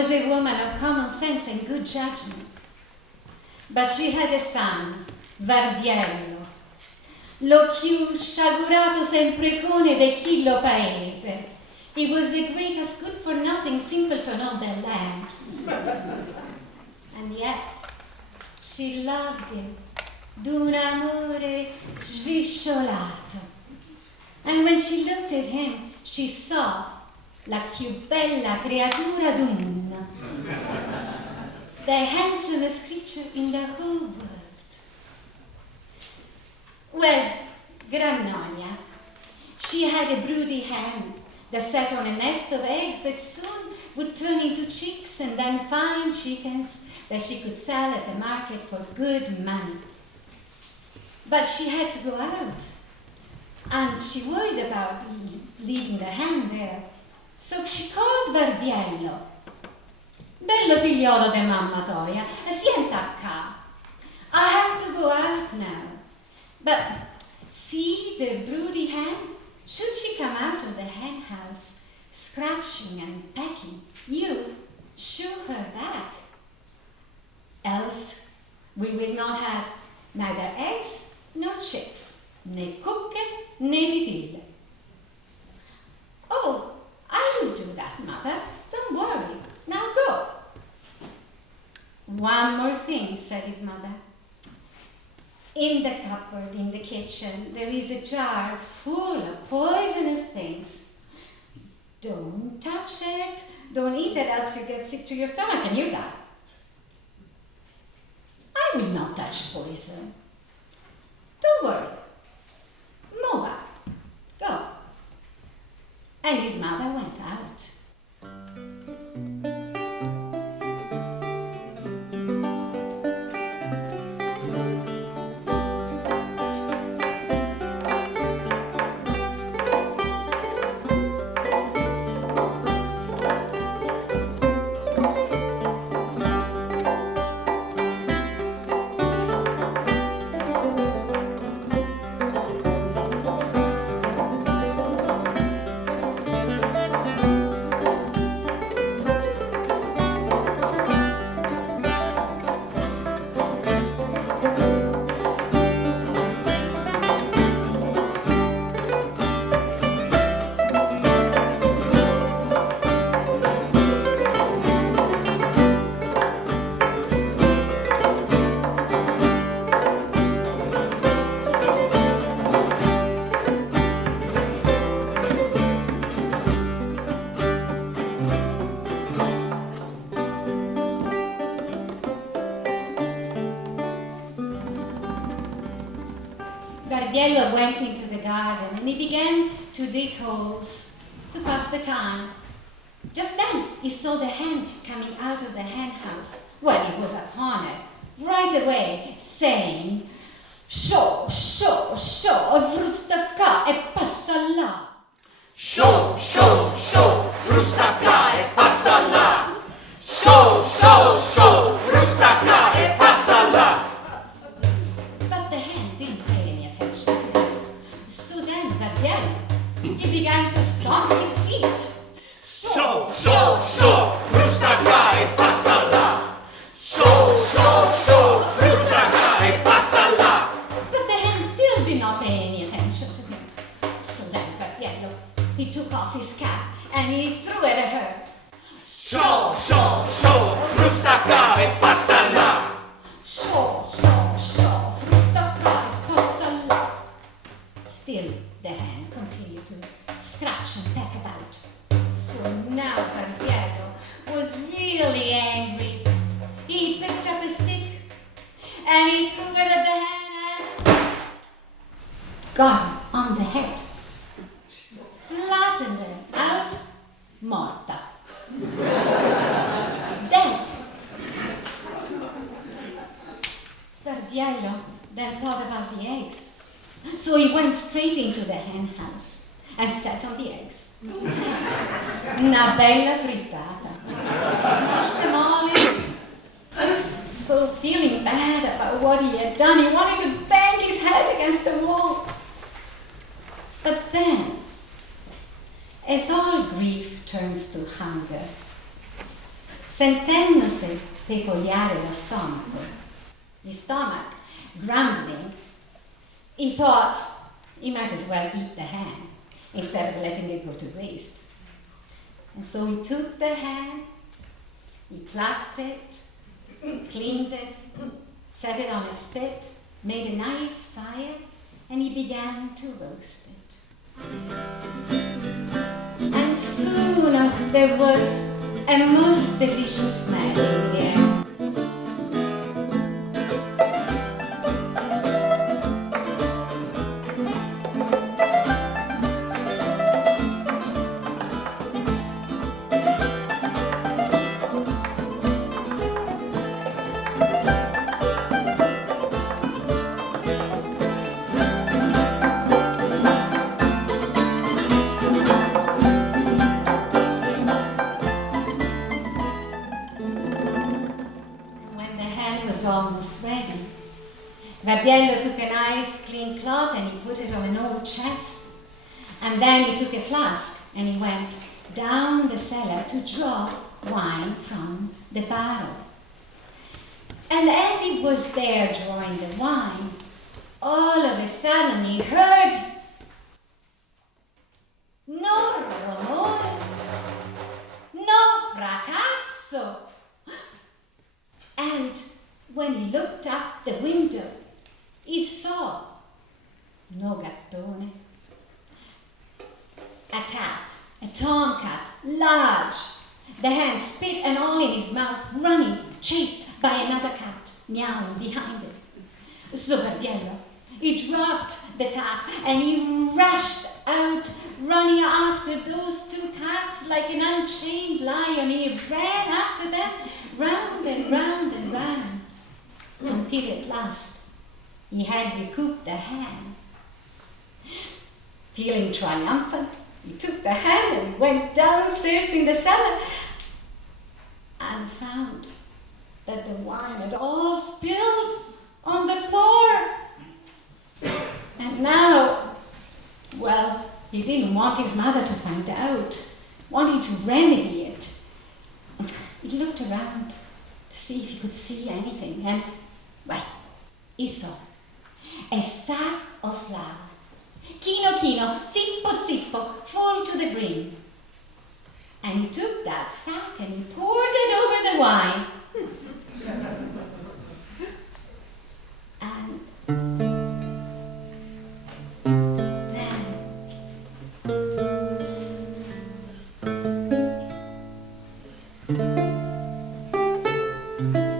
was a woman of common sense and good judgment. But she had a son, Vardiello, lo più sciagurato semprecone de chillo paese. He was the greatest good-for-nothing simpleton of the land. And yet, she loved him d'un amore svisciolato. And when she looked at him, she saw la più bella creatura d'un munno, the handsomest creature in the whole world. Well, Grannonia, she had a broody hen that sat on a nest of eggs that soon would turn into chicks and then fine chickens that she could sell at the market for good money. But she had to go out, and she worried about leaving the hen there. So she called Vardiello. Bello figliolo de mamma toia, sienta qua. I have to go out now. But see the broody hen? Should she come out of the hen house, scratching and pecking, you shoo her back. Else we will not have neither eggs nor chicks, ne cucche ne titille. Oh, I will do that, mother. Don't worry. Now go. One more thing, said his mother. In the cupboard in the kitchen, there is a jar full of poisonous things. Don't touch it. Don't eat it, else you get sick to your stomach and you die. I will not touch poison. Don't worry. Move on. Go. And his mother went out. Vardiello went into the garden and he began to dig holes to pass the time. Just then he saw the hen coming out of the hen house. Well, he was upon her right away, saying, "Sciò, sciò, sciò, frusta qua e passa là." Sciò, sciò, sciò, frusta qua e passa là. Sciò, sciò, sciò, frusta qua e passa là. But the hen didn't pay any attention to him. So then Vardiello, he began to stomp his feet. Sciò, sciò, sciò, frusta qua e passa là. Sciò, sciò, sciò, frusta qua e passa là. But the hen still did not pay any attention to him. So then Vardiello, he took off his cap and he threw it at her. Sciò, sciò, sciò, frusta qua e passa là. Sciò, sciò, sciò, frusta qua e passa là. Still the hen continued to scratch and peck about. So now Vardiello was really angry. He picked up a stick and he threw it at the hen and got her on the head. Flattened her out, morta. Dead. Vardiello then thought about the eggs. So he went straight into the hen house and sat on the eggs. Una bella frittata. Smashed them all in. So feeling bad about what he had done, he wanted to bang his head against the wall. But then, as all grief turns to hunger, sentendosi peculiare lo stomaco, his stomach grumbling, he thought he might as well eat the ham instead of letting it go to waste. And so he took the ham, he plucked it, cleaned it, set it on a spit, made a nice fire, and he began to roast it. And soon there was a most delicious smell in the air. Almost ready. Vardiello took a nice clean cloth and he put it on an old chest, and then he took a flask and he went down the cellar to draw wine from the barrel. And as he was there drawing the wine, all of a sudden he heard no rumore, no fracasso, and when he looked up the window, he saw no gattone, a cat, a tomcat, large, the hand spit and all in his mouth, running, chased by another cat, meowing behind him. So Vardiello, he dropped the tap and he rushed out, running after those two cats like an unchained lion. He ran after them, round and round and round, until at last he had recouped the ham. Feeling triumphant, he took the ham and went downstairs in the cellar and found that the wine had all spilled on the floor. And now, well, he didn't want his mother to find out, wanting to remedy it. He looked around to see if he could see anything, and well, he saw a sack of flour, chino chino, zippo zippo, full to the brim. And he took that sack and he poured it over the wine. And then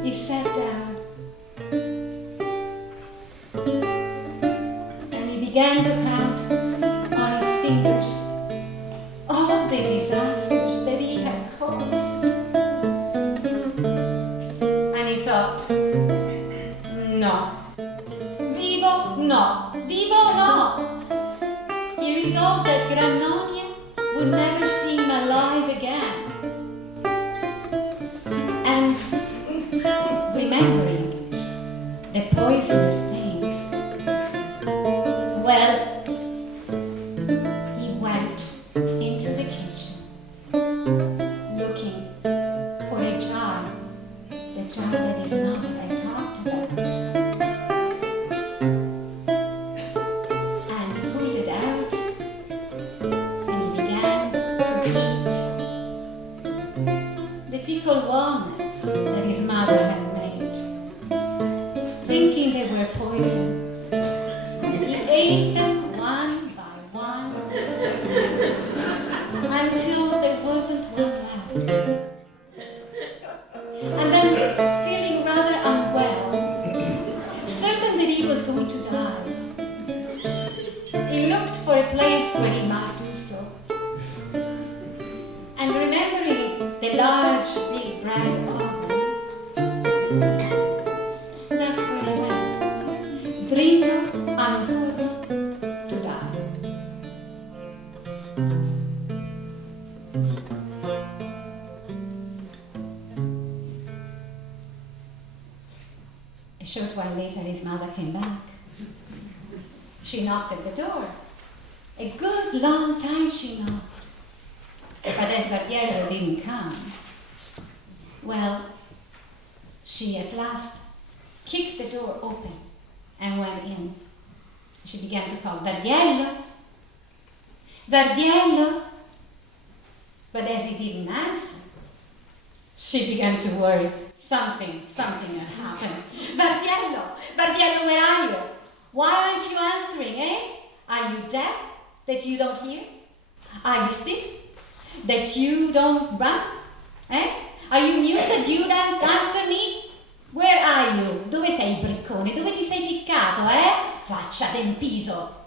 he sat down and he began to count on his fingers all the disasters that he had caused. And he thought, no, vivo no. He resolved that Grannonia would never see him alive again. And remembering the poisonous things, well, he went into the kitchen looking for a jar, the jar that his mother had talked about. And he pulled it out and he began to eat the pickled walnuts that his mother had made, thinking they were poison. He ate them one by one until there wasn't one left. And then, feeling rather unwell, certain that he was going to die, he looked for a place where he might do so. And remembering the large, big, bright oven, that's where he went, dritto al furno to die. A short while later, his mother came back. She knocked at the door. A good long time she knocked. But as Vardiello didn't come, Well, she at last kicked the door open and went in. She began to call, Vardiello, Vardiello. But as he didn't answer, she began to worry. Something had happened. Vardiello, Vardiello, where are you? Why aren't you answering, eh? Are you deaf that you don't hear? Are you stiff that you don't run? Eh? Are you mute that you don't answer me? Where are you? Dove sei, briccone? Dove ti sei ficcato, eh? Faccia d'empiso.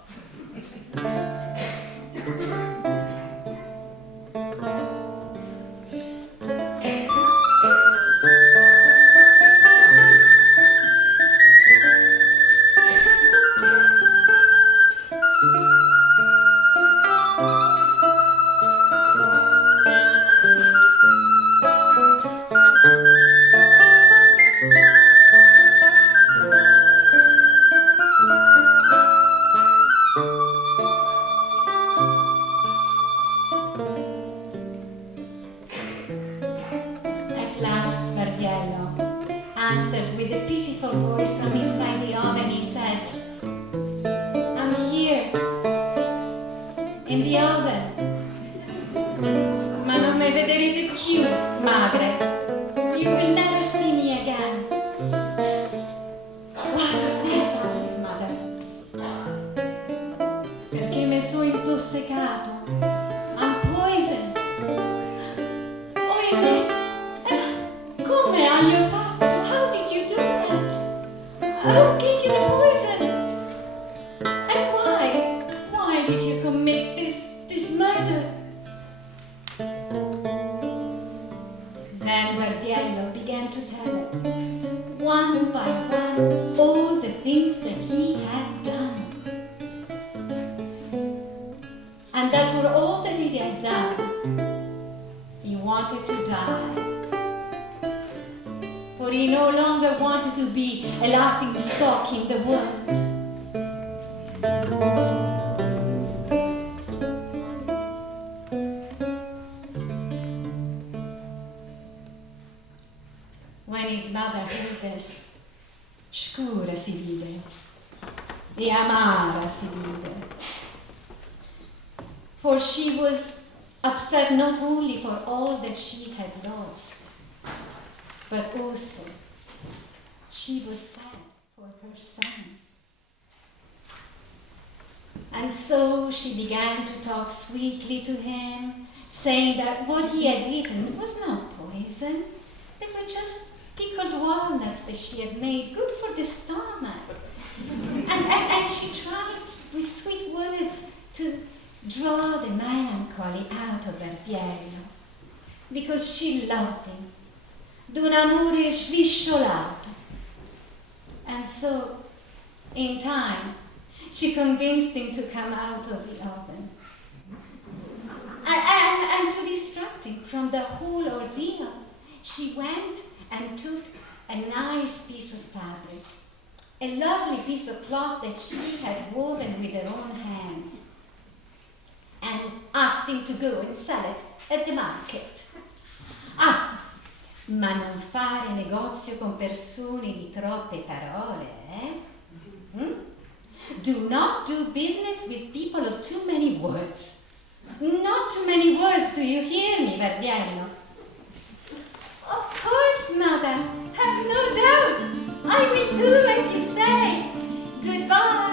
Answered with a pitiful voice from inside the oven. He said, I'm here, in the oven. Ma non mi vedrete più, madre. You will never see me again. Why is that? asked his mother. Perché mi sono intossicato. I'm poisoned. Oimè, come hai fatto? Who gave you the poison? And why? Why did you commit this murder? Then Vardiello began to tell her, one by one, all the things that he had done. And that for all that he had done, he wanted to die. For he no longer wanted to be a laughing stock in the world. When his mother heard this, scura si vide, e amara si vide. For she was upset not only for all that she had lost, but also she was sad for her son. And so she began to talk sweetly to him, saying that what he had eaten was not poison. They were just pickled walnuts that she had made, good for the stomach. And she tried with sweet words to draw the melancholy out of Vardiello, because she loved him, d'un amore svisciolato. And so, in time, she convinced him to come out of the oven and to distract him from the whole ordeal. She went and took a nice piece of fabric, a lovely piece of cloth that she had woven with her own hands, and asked him to go and sell it at the market. Ah, ma non fare negozio con persone di troppe parole, eh? Do not do business with people of too many words. Not too many words, do you hear me, Vardiello? Of course, madam, have no doubt. I will do as you say. Goodbye.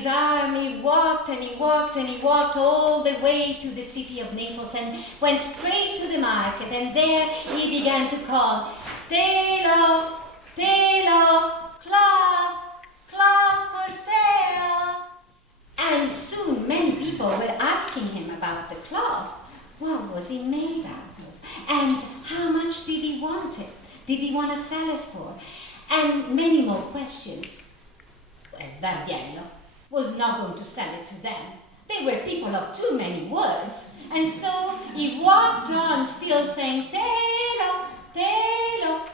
his arm, he walked and he walked and he walked all the way to the city of Naples and went straight to the market, and there he began to call, "Telo, telo, cloth, cloth for sale." And soon many people were asking him about the cloth. What was it made out of? And how much did he want it? Did he want to sell it for? And many more questions. Well, Vardiello was not going to sell it to them. They were people of too many words. And so he walked on, still saying, "Telo, telo."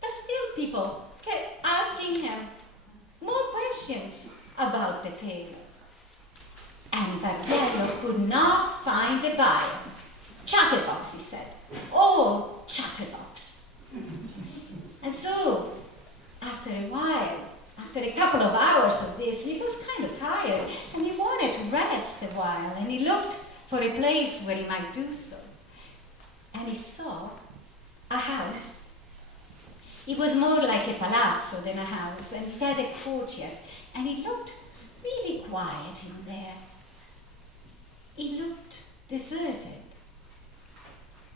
But still people kept asking him more questions about the telo. And Vardiello could not find a buyer. "Chatterbox," he said. "Oh, chatterbox." And so, after a while, after a couple of hours of this, he was kind of tired and he wanted to rest a while, and he looked for a place where he might do so. And he saw a house. It was more like a palazzo than a house, and it had a courtyard, and it looked really quiet in there. It looked deserted.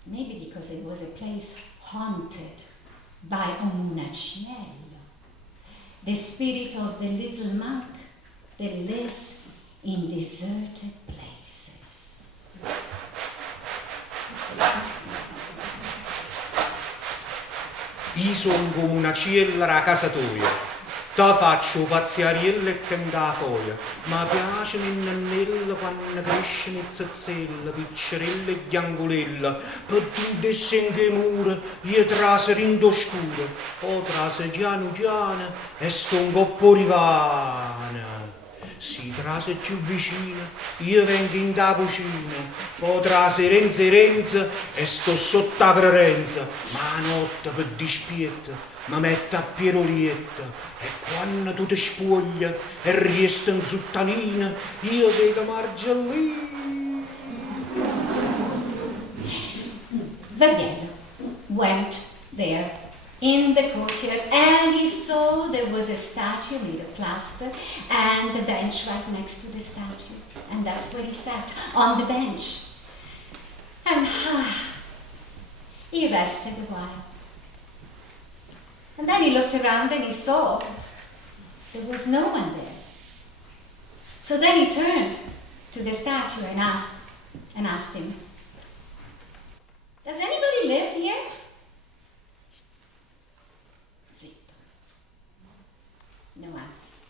Maybe because it was a place haunted by Munnaciello, the spirit of the little monk that lives in deserted places. Io sono come una ciella a casa tua. Ti faccio pazziariella e tenda foglia, ma piacciono i nannelli quando crescono i zazzelli, piccerelle e biancolelle, per tutte e senche mura, io trase rindo scuro, o trase piano piano e sto un po' rivana. Si trase più vicino, io vengo in da cucina, poi trase renze e sto sotto la prerenza, ma la notte per dispietta mi mette a pierolietta, e quando tu ti spoglia e resta in zuttanina, io vedo Margellina. Vardiello went there in the courtyard, and he saw there was a statue made of plaster and a bench right next to the statue, and that's where he sat, on the bench. And he rested a while. And then he looked around and he saw there was no one there. So then he turned to the statue and asked him, "Does anybody live here?" Zitto. No answer.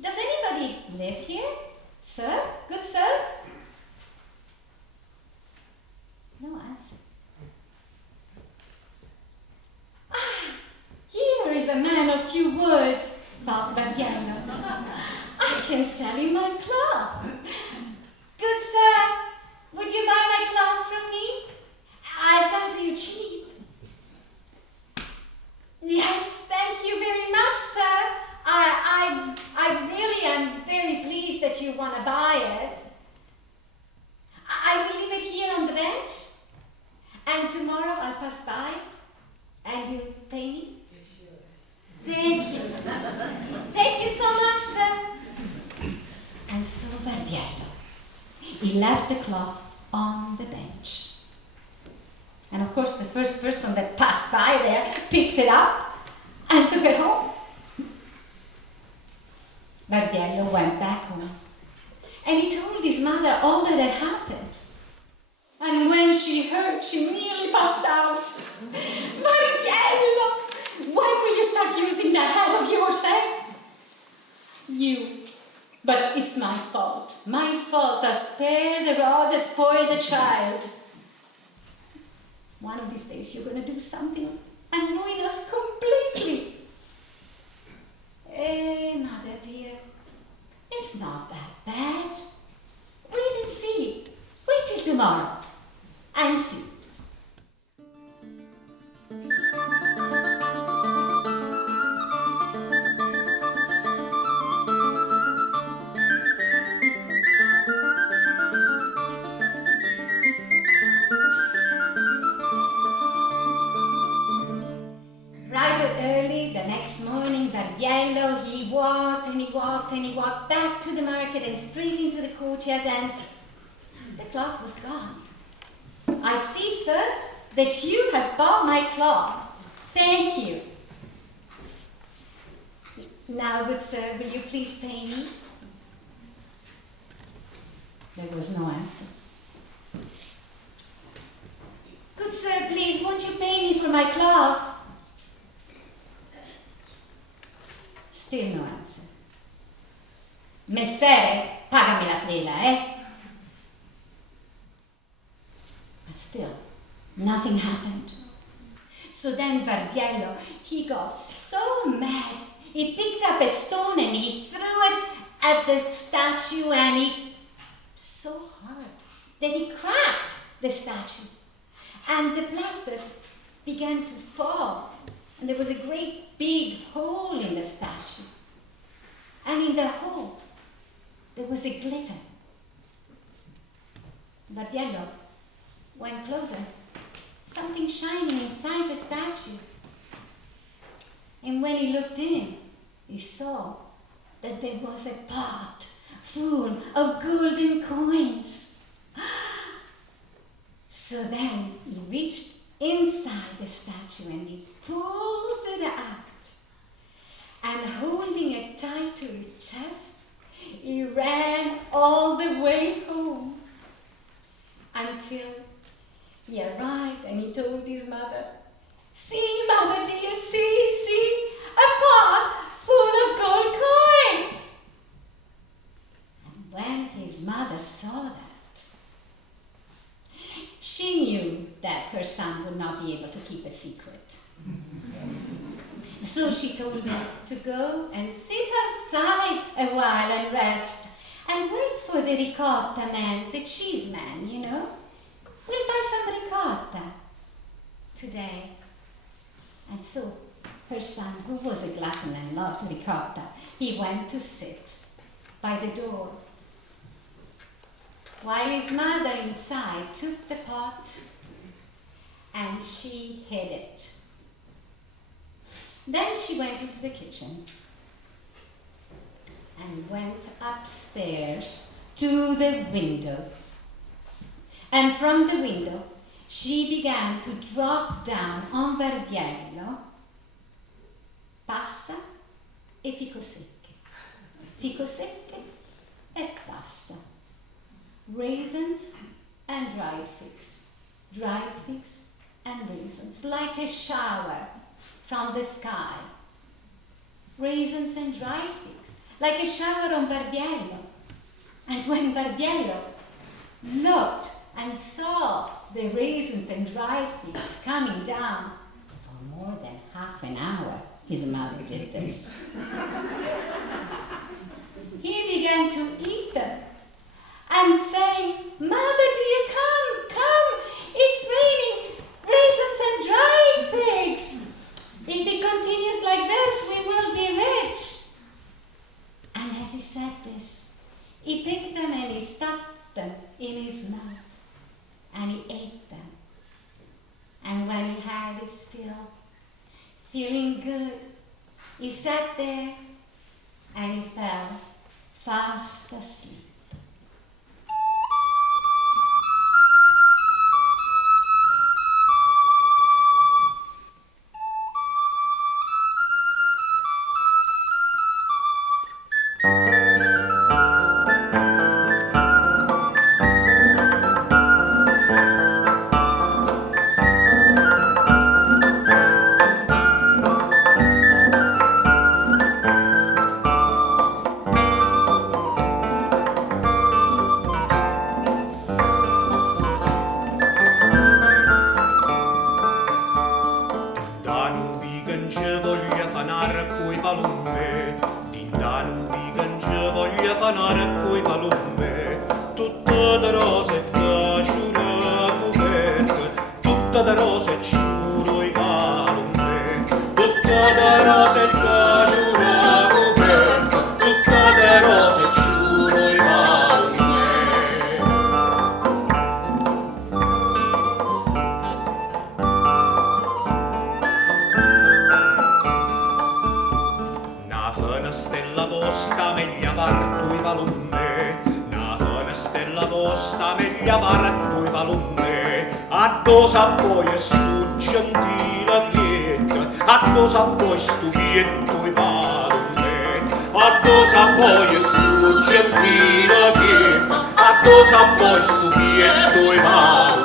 "Does anybody live here, sir? Good sir?" No answer. Here is a man of few words, thought Vardiello. I can sell him my cloth. "Good sir, would you buy my cloth from me? I'll sell to you cheap." "Yes, thank you very much, sir. I really am very pleased that you want to buy it. I will leave it here on the bench, and tomorrow I'll pass by, and you pay me." "Thank you. Thank you so much, sir." And so Vardiello, he left the cloth on the bench. And of course, the first person that passed by there picked it up and took it home. Vardiello went back home, and he told his mother all that had happened. And when she heard, she nearly passed out. "Vardiello, when will you start using that head of yours, eh?" "You. But it's my fault. My fault to spare the rod and spoil the child. One of these days you're going to do something and ruin us completely." Mother dear, it's not that bad. Wait and see. Wait till tomorrow and see. Vardiello and he walked back to the market and straight into the courtyard, and the cloth was gone. "I see, sir, that you have bought my cloth. Thank you. Now, good sir, will you please pay me?" There was no answer. "Good sir, please, won't you pay me for my cloth?" Still no answer. "Messere, pagami la quela, eh?" But still, nothing happened. So then Vardiello, he got so mad, he picked up a stone and he threw it at the statue, and he so hard that he cracked the statue. And the plaster began to fall, and there was a great big hole in the statue. And in the hole, there was a glitter. Vardiello went closer, something shining inside the statue. And when he looked in, he saw that there was a pot full of golden coins. So then he reached inside the statue and he pulled it out. And holding it tight to his chest, he ran all the way home until he arrived and he told his mother, "See, mother dear, see, a pot full of gold coins." And when his mother saw that, she knew that her son would not be able to keep a secret. So she told him to go and sit outside a while and rest and wait for the ricotta man, the cheese man, you know. "We'll buy some ricotta today." And so her son, who was a glutton and loved ricotta, he went to sit by the door, while his mother inside took the pot and she hid it. Then she went into the kitchen and went upstairs to the window. And from the window, she began to drop down on Vardiello passa e fico secche e passa, raisins and dried figs and raisins, like a shower from the sky. Raisins and dried figs, like a shower on Vardiello. And when Vardiello looked and saw the raisins and dried figs coming down, for more than half an hour, his mother did this. He began to eat them and saying, "Mother dear, come, it's raining raisins and dried figs. If it continues like this, we will be rich." And as he said this, he picked them and he stuffed them in his mouth and he ate them. And when he had his fill, feeling good, he sat there and he fell fast asleep. posta meglio parto i palumne, addosa poi sto gentile pietto, addosa poi sto pietto i palumne, addosa poi sto gentile pietto, addosa poi sto pietto i palumne.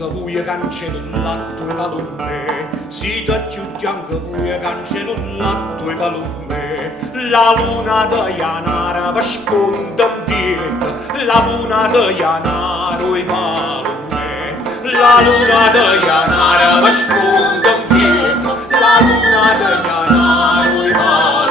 Vuoi cancellato e palumne, siete più bianco, vuoi cancellato e palumne, la luna di Janara va sponda in dietro, la luna di Janara e palumne, la luna di Janara va sponda in dietro, la luna di Janara e palumne.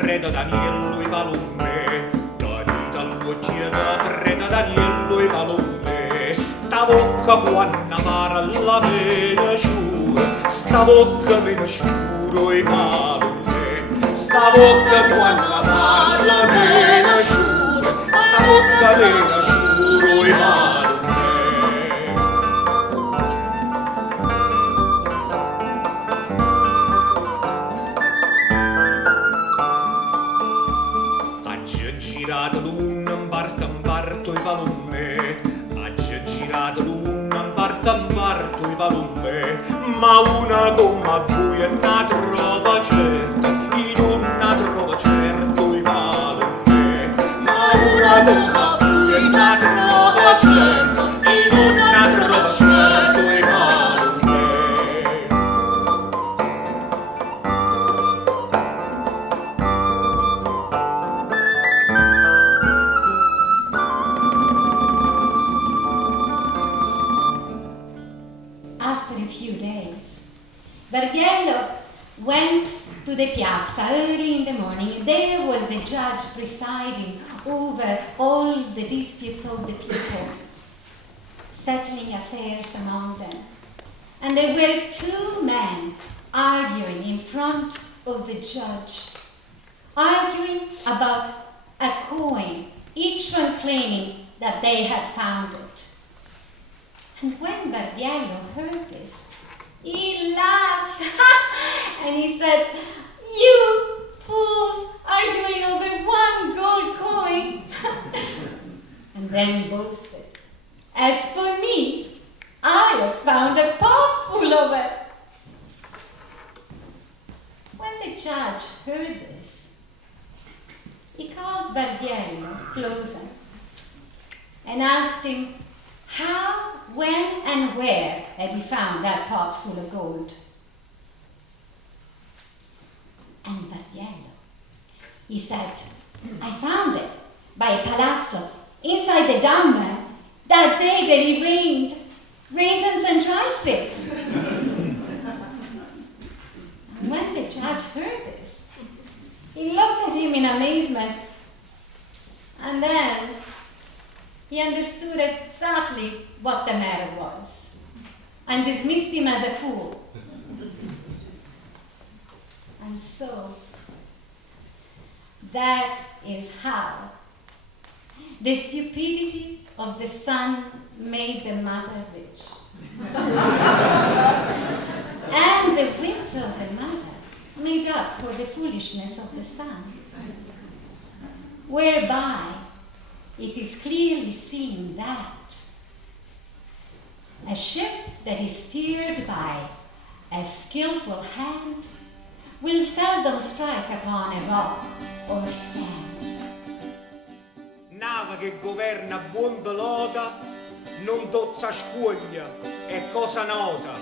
Preda Daniello e palumne, Dani dall'occhio da preda Daniello e palumne, sta bocca quando para la vena giura, sta bocca meno giuro e palumne, sta bocca quando para la vena giura, sta bocca meno giuro e palumne. Girato l'uno in parto i palumne, Aggio girato l'uno in parto i palumne, ma una gomma buia e una trova certa, in una trova certo i palumne, ma una gomma buia e una trova certa, in una trova certo i palumne. Vardiello went to the piazza early in the morning. There was the judge presiding over all the disputes of the people, settling affairs among them. And there were two men arguing in front of the judge, arguing about a coin, each one claiming that they had found it. And when Vardiello heard this, he laughed and he said, "You fools arguing over one gold coin." And then he boasted, "As for me, I have found a pot full of it." When the judge heard this, he called Vardiello closer and asked him how, when, and where had he found that pot full of gold. And Vardiello, he said, "I found it by a palazzo inside the Damme that day that it rained raisins and dried figs." And when the judge heard this, he looked at him in amazement, and then he understood exactly what the matter was and dismissed him as a fool. And so, that is how the stupidity of the son made the mother rich. And the wit of the mother made up for the foolishness of the son, whereby it is clearly seen that a ship that is steered by a skillful hand will seldom strike upon a rock or sand. Nave che governa a buon pilota non tozza scoglia, è cosa nota.